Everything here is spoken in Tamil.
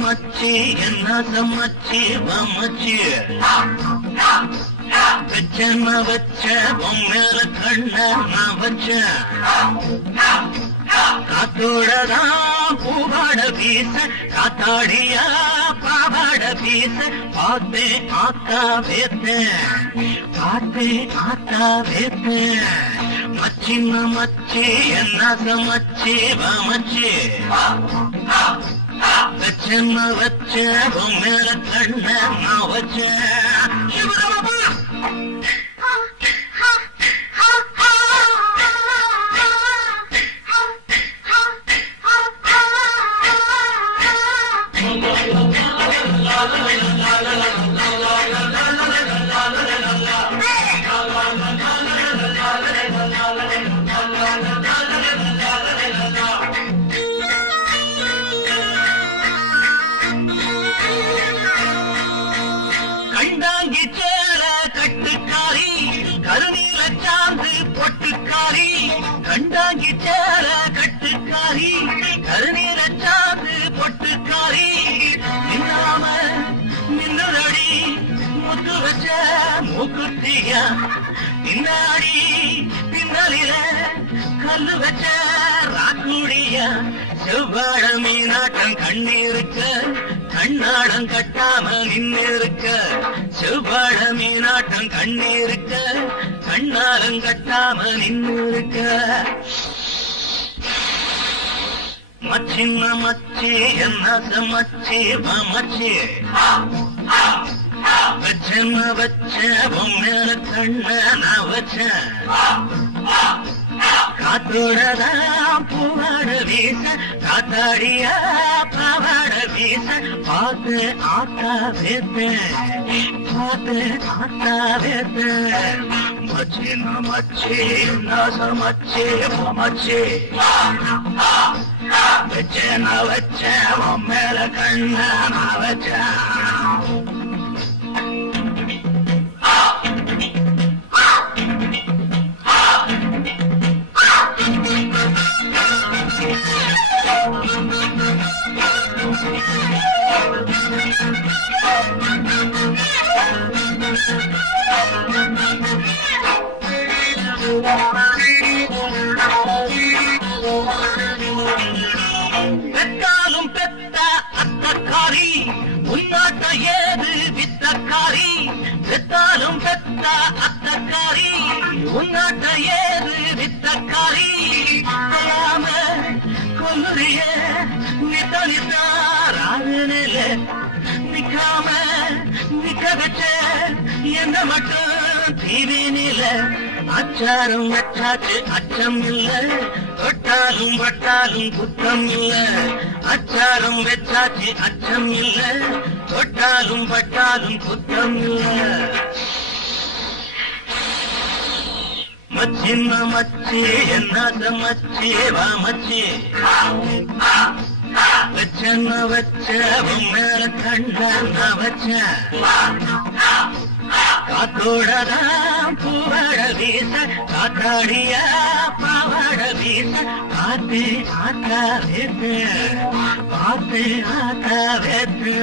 மச்சி என்ன சமச்சி மச்சி வச்ச வச்ச பொம்மேல கண்ண நான் வச்ச காத்தோடதான் பூவாட வீச காத்தாடியா பாவாட வீச பார்த்தேன் ஆத்தா வேத்தேன் பார்த்தேன் ஆத்தா வேத்தேன் மச்சின்ன மச்சி என்ன சமச்சி மச்சி வச்ச வச்ச பொம்மேல கண்ண நான் வச்ச கண்டாங்கி சேல கட்டுக்காரி கருநீல சாந்து பொட்டுக்காரி கண்டாங்கி சேல கட்டுக்காரி கருநீல சாந்து பொட்டுக்காரி நின்னாம நின்னுதடி முத்து வச்ச மூக்குத்தியா பின்னாடி பின்னலில கல்லு வச்ச ராக்குடியா செவ்வாழ மீனாட்டம் கண்ணீருக்க கண்ணாடம் கட்டாம நின்னிருக்க செவ்வாழ மீனாட்டம் கண்ணீருக்க கண்ணாடம் கட்டாம நின்னிருக்க மச்சின்ன மச்சி என்ன சமச்சி மச்சி வச்ச வச்ச பொம்மேல கண்ண நான் வச்ச காத்தோடதான் பூவாட வீச காத்தாடியா பாவாட வீச பார்த்து ஆத்தா வேத்தேன் பார்த்து ஆத்தா வேத்தேன் மச்சின்ன மச்சி நாச மச்சி மச்சி வச்ச நான் வச்ச மேல கண்ண நான் வச்ச பெத்தாலும் பெத்த அத்தக்காரி உன்னாட்ட ஏது வித்தக்காரி பெத்தாலும் பெத்த அத்தக்காரி உன்னாட்ட ஏது வித்தக்காரி சொல்லாம கொல்லுறிய நித்தனித்தாராதுல நிக்காம நிக்க வச்ச என்ன மட்டும் தீவினில அச்சாரம் வச்சாச்சு அச்சம் இல்ல தொட்டாலும் வட்டாலும் குத்தம் இல்ல அச்சாரம் வச்சாச்சு அச்சம் இல்ல தொட்டாலும் வட்டாலும் குத்தம் இல்ல மச்சின்ன மச்சி என்ன மச்சி மச்சி வச்ச வச்ச பொம்மேல கண்ண வச்ச காத்தோடதான் பூவாட வீச காத்தாடியா பாவாட வீச பார்த்து ஆத்தா வேத்து பார்த்து ஆத்தா வேத்து